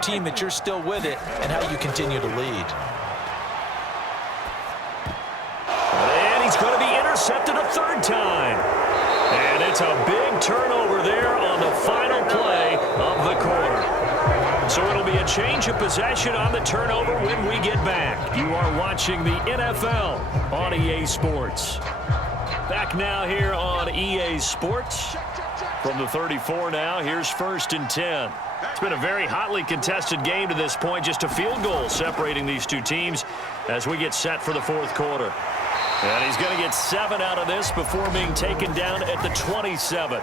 team that you're still with it and how you continue to lead. And he's going to be intercepted a third time. And it's a big turnover there on the final play of the quarter. So it'll be a change of possession on the turnover when we get back. You are watching the NFL on EA Sports. Back now here on EA Sports. From the 34 now, here's 1st and 10. It's been a very hotly contested game to this point. Just a field goal separating these two teams as we get set for the fourth quarter. And he's going to get 7 out of this before being taken down at the 27.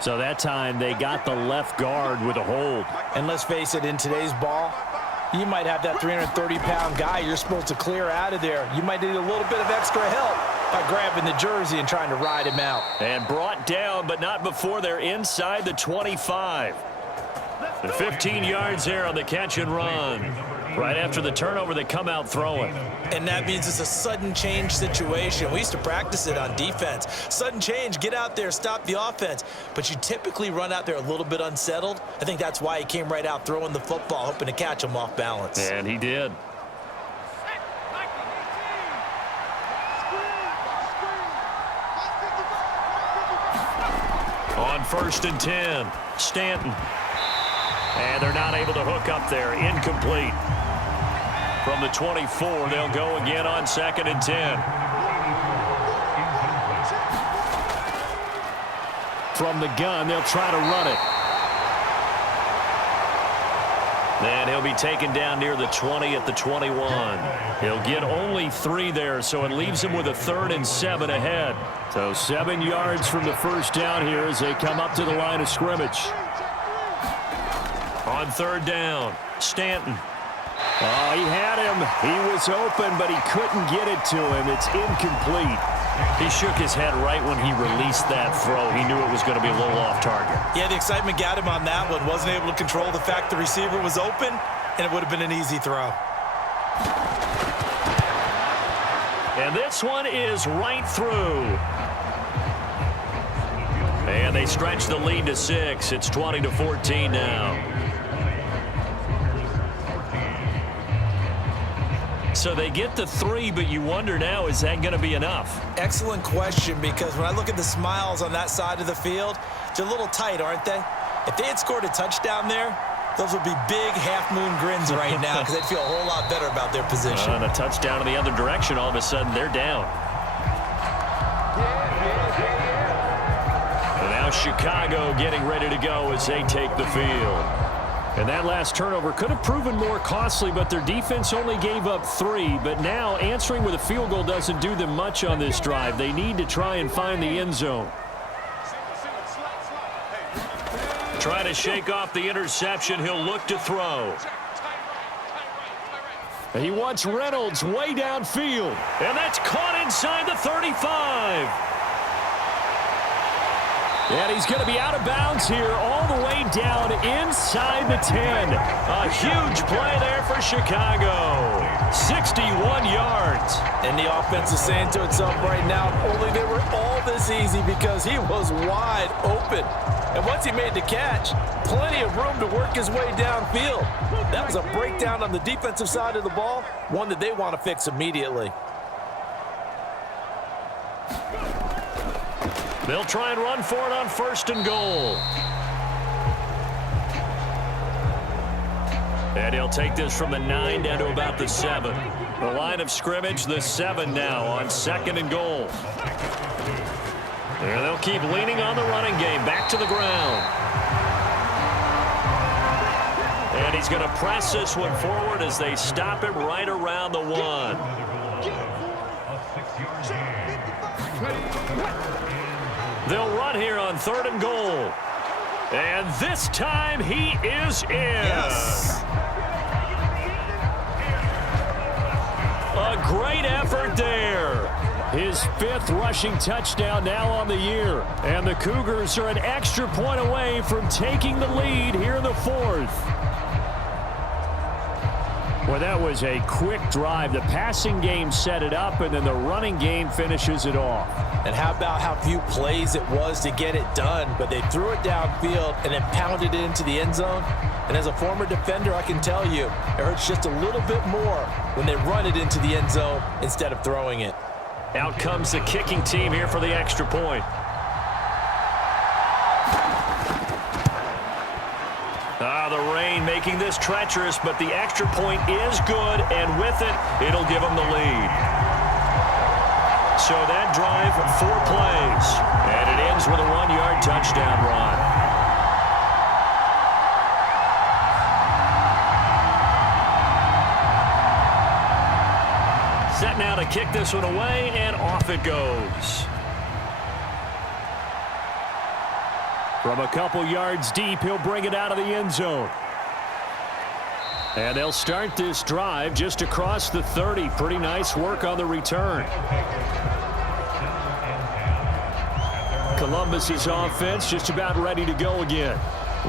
So that time they got the left guard with a hold. And let's face it, in today's ball, you might have that 330-pound guy you're supposed to clear out of there. You might need a little bit of extra help by grabbing the jersey and trying to ride him out. And brought down, but not before they're inside the 25. The 15 yards there on the catch and run. Right after the turnover, they come out throwing. And that means it's a sudden change situation. We used to practice it on defense. Sudden change, get out there, stop the offense. But you typically run out there a little bit unsettled. I think that's why he came right out throwing the football, hoping to catch him off balance. And he did. On 1st and 10, Stanton. And they're not able to hook up there. Incomplete. From the 24, they'll go again on 2nd and 10. From the gun, they'll try to run it. And he'll be taken down near the 20 at the 21. He'll get only 3 there, so it leaves him with a 3rd and 7 ahead. So 7 yards from the first down here as they come up to the line of scrimmage. On 3rd down, Stanton. Oh, he had him. He was open, but he couldn't get it to him. It's incomplete. He shook his head right when he released that throw. He knew it was going to be a little off target. Yeah, the excitement got him on that one. Wasn't able to control the fact the receiver was open, and it would have been an easy throw. And this one is right through. And they stretch the lead to 6. It's 20-14 now. So they get the 3, but you wonder now, is that going to be enough? Excellent question, because when I look at the smiles on that side of the field, they're a little tight, aren't they? If they had scored a touchdown there, those would be big half-moon grins right now because they'd feel a whole lot better about their position. And a touchdown in the other direction, all of a sudden they're down. And now Chicago getting ready to go as they take the field. And that last turnover could have proven more costly, but their defense only gave up 3. But now answering with a field goal doesn't do them much on this drive. They need to try and find the end zone. Trying to shake off the interception. He'll look to throw. He wants Reynolds way downfield. And that's caught inside the 35. And he's going to be out of bounds here all the way down inside the 10. A huge play there for Chicago. 61 yards. And the offense is saying to itself right now, only they were all this easy because he was wide open. And once he made the catch, plenty of room to work his way downfield. That was a breakdown on the defensive side of the ball, one that they want to fix immediately. They'll try and run for it on 1st and goal. And he'll take this from the 9 down to about the 7. The line of scrimmage, the 7 now on 2nd and goal. There they'll keep leaning on the running game. Back to the ground. And he's going to press this one forward as they stop him right around the 1. They'll run here on 3rd and goal. And this time he is in. Yes. A great effort there. His 5th rushing touchdown now on the year. And the Cougars are an extra point away from taking the lead here in the 4th. Well, that was a quick drive. The passing game set it up, and then the running game finishes it off. And how about how few plays it was to get it done, but they threw it downfield and then pounded it into the end zone. And as a former defender, I can tell you, it hurts just a little bit more when they run it into the end zone instead of throwing it. Out comes the kicking team here for the extra point. The rain making this treacherous, but the extra point is good, and with it, it'll give them the lead. So that drive, 4 plays, and it ends with a 1-yard touchdown run. Set now to kick this one away, and off it goes. From a couple yards deep, he'll bring it out of the end zone. And they'll start this drive just across the 30. Pretty nice work on the return. Columbus's offense just about ready to go again.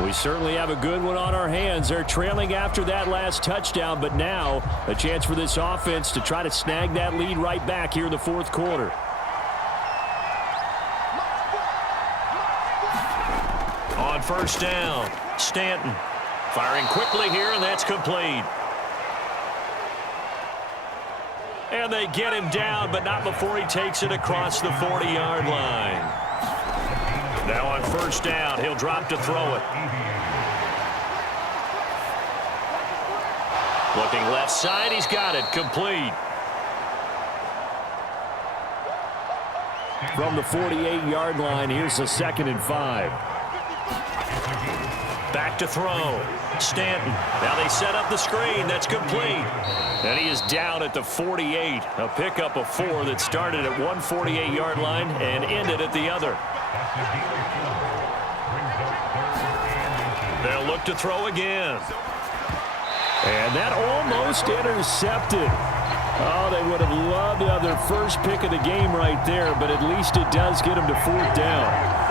We certainly have a good one on our hands. They're trailing after that last touchdown, but now a chance for this offense to try to snag that lead right back here in the fourth quarter. On first down, Stanton firing quickly here, and that's complete. And they get him down, but not before he takes it across the 40-yard line. Now on first down, he'll drop to throw it. Looking left side, he's got it, complete. From the 48-yard line, here's a 2nd and 5. Back to throw. Stanton. Now they set up the screen. That's complete. And he is down at the 48. A pickup of 4 that started at one 48-yard line and ended at the other. They'll look to throw again. And that almost intercepted. Oh, they would have loved to have their first pick of the game right there, but at least it does get them to 4th down.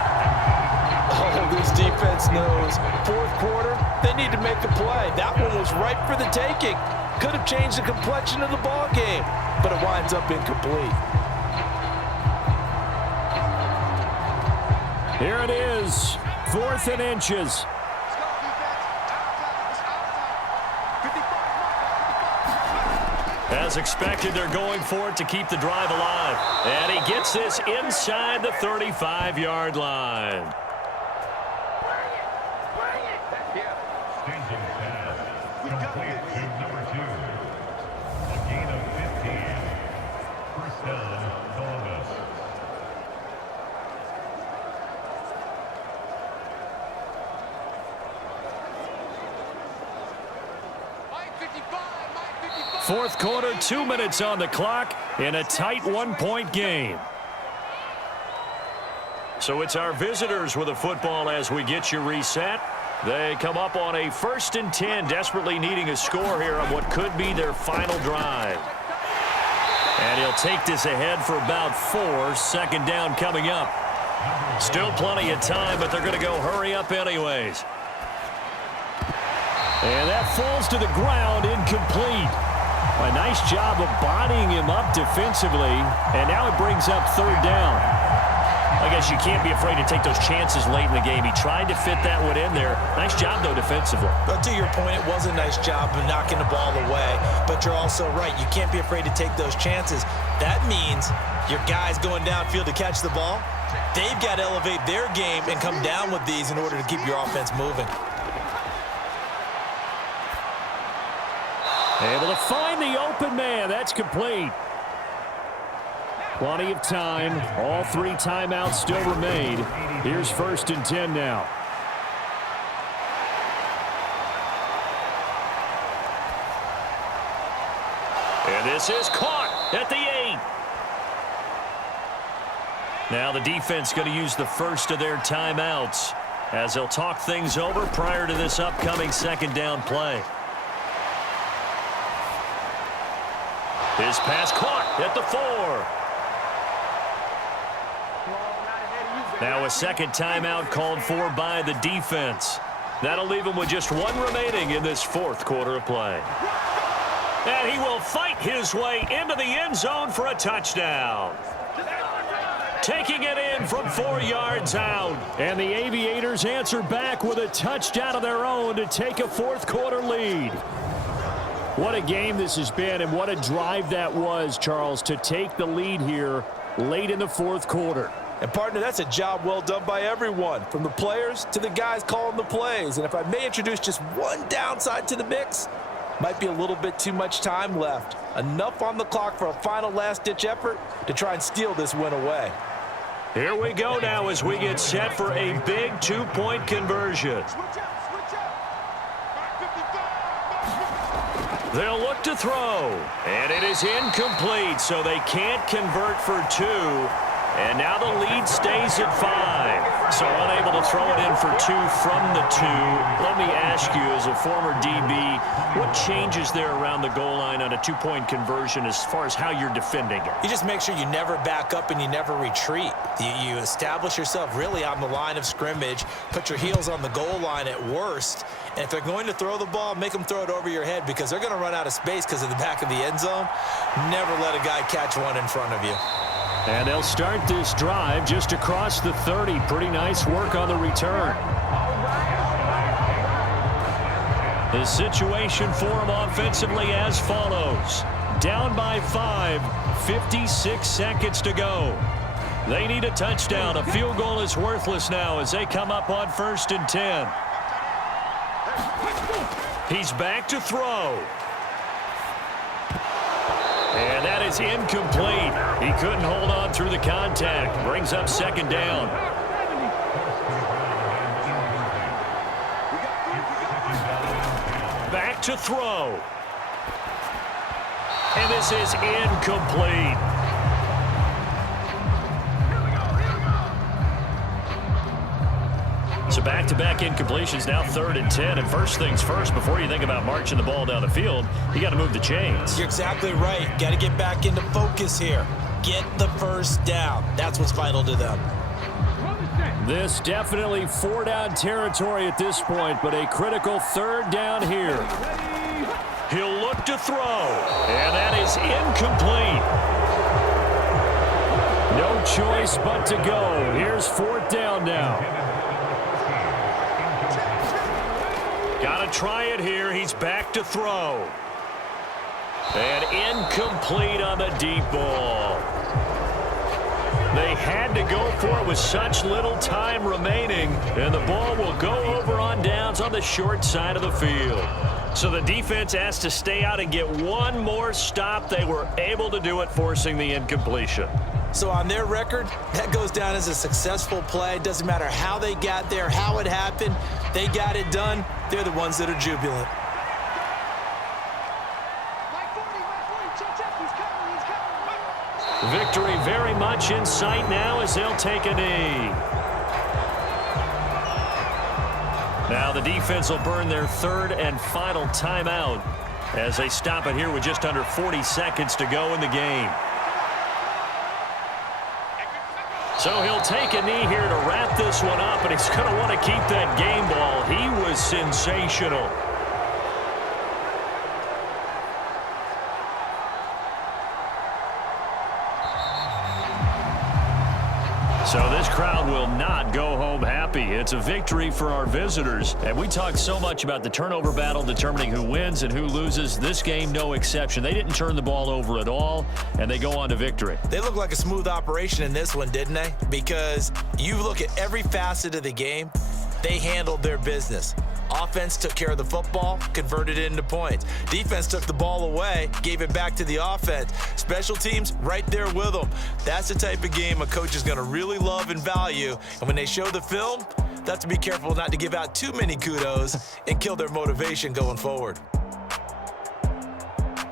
Oh, this defense knows. Fourth quarter, they need to make a play. That one was ripe for the taking. Could have changed the complexion of the ball game, but it winds up incomplete. Here it is, 4th and inches. As expected, they're going for it to keep the drive alive. And he gets this inside the 35-yard line. Fourth quarter, 2 minutes on the clock in a tight 1-point game. So it's our visitors with the football as we get you reset. They come up on a 1st and 10, desperately needing a score here on what could be their final drive. And he'll take this ahead for about 4, 2nd down coming up. Still plenty of time, but they're going to go hurry up anyways. And that falls to the ground, incomplete. A nice job of bodying him up defensively, and now it brings up 3rd down. I guess you can't be afraid to take those chances late in the game. He tried to fit that one in there. Nice job, though, defensively. But to your point, it was a nice job of knocking the ball away. But you're also right. You can't be afraid to take those chances. That means your guys going downfield to catch the ball, they've got to elevate their game and come down with these in order to keep your offense moving. Able to find the open man. That's complete. Plenty of time. All 3 timeouts still remain. Here's 1st and 10 now. And this is caught at the 8. Now the defense going to use the first of their timeouts as they'll talk things over prior to this upcoming 2nd down play. His pass caught at the 4. Now a 2nd timeout called for by the defense. That'll leave him with just 1 remaining in this 4th quarter of play. And he will fight his way into the end zone for a touchdown. Taking it in from 4 yards out. And the Aviators answer back with a touchdown of their own to take a fourth-quarter lead. What a game this has been, and what a drive that was, Charles, to take the lead here late in the fourth quarter. And, partner, that's a job well done by everyone, from the players to the guys calling the plays. And if I may introduce just one downside to the mix, might be a little bit too much time left. Enough on the clock for a final last-ditch effort to try and steal this win away. Here we go now as we get set for a big two-point conversion. They'll look to throw, and it is incomplete, so they can't convert for 2. And now the lead stays at 5. So unable to throw it in for 2 from the 2. Let me ask you, as a former DB, what changes there around the goal line on a two-point conversion as far as how you're defending it? You just make sure you never back up and you never retreat. You establish yourself really on the line of scrimmage, put your heels on the goal line at worst, and if they're going to throw the ball, make them throw it over your head because they're going to run out of space because of the back of the end zone. Never let a guy catch one in front of you. And they'll start this drive just across the 30. Pretty nice work on the return. The situation for them offensively as follows. Down by 5, 56 seconds to go. They need a touchdown. A field goal is worthless now as they come up on 1st and 10. He's back to throw. And that is incomplete. He couldn't hold on through the contact. Brings up 2nd down. Back to throw. And this is incomplete. So back-to-back incompletions, now 3rd and 10. And first things first, before you think about marching the ball down the field, you got to move the chains. You're exactly right. Got to get back into focus here. Get the first down. That's what's vital to them. This definitely 4-down territory at this point, but a critical 3rd down here. He'll look to throw, and that is incomplete. No choice but to go. Here's 4th down now. Got to try it here. He's back to throw. And incomplete on the deep ball. They had to go for it with such little time remaining, and the ball will go over on downs on the short side of the field. So the defense has to stay out and get one more stop. They were able to do it, forcing the incompletion. So on their record, that goes down as a successful play. Doesn't matter how they got there, how it happened. They got it done. They're the ones that are jubilant. Victory very much in sight now as they'll take a knee. Now the defense will burn their 3rd and final timeout as they stop it here with just under 40 seconds to go in the game. So he'll take a knee here to wrap this one up, and he's going to want to keep that game ball. He was sensational. So this crowd will not go home happy. It's a victory for our visitors. And we talked so much about the turnover battle determining who wins and who loses. This game, no exception. They didn't turn the ball over at all, and they go on to victory. They look like a smooth operation in this one, didn't they? Because you look at every facet of the game, they handled their business. Offense took care of the football, converted it into points. Defense took the ball away, gave it back to the offense. Special teams, right there with them. That's the type of game a coach is going to really love and value. And when they show the film, they have to be careful not to give out too many kudos and kill their motivation going forward.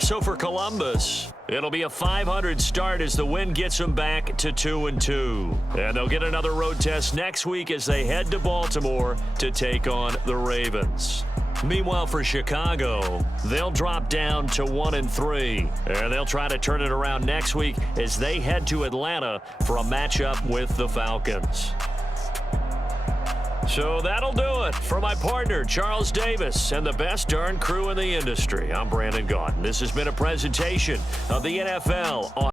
So for Columbus, it'll be a 500 start as the win gets them back to 2-2. And they'll get another road test next week as they head to Baltimore to take on the Ravens. Meanwhile, for Chicago, they'll drop down to 1-3. And they'll try to turn it around next week as they head to Atlanta for a matchup with the Falcons. So that'll do it for my partner, Charles Davis, and the best darn crew in the industry. I'm Brandon Gaudin. This has been a presentation of the NFL on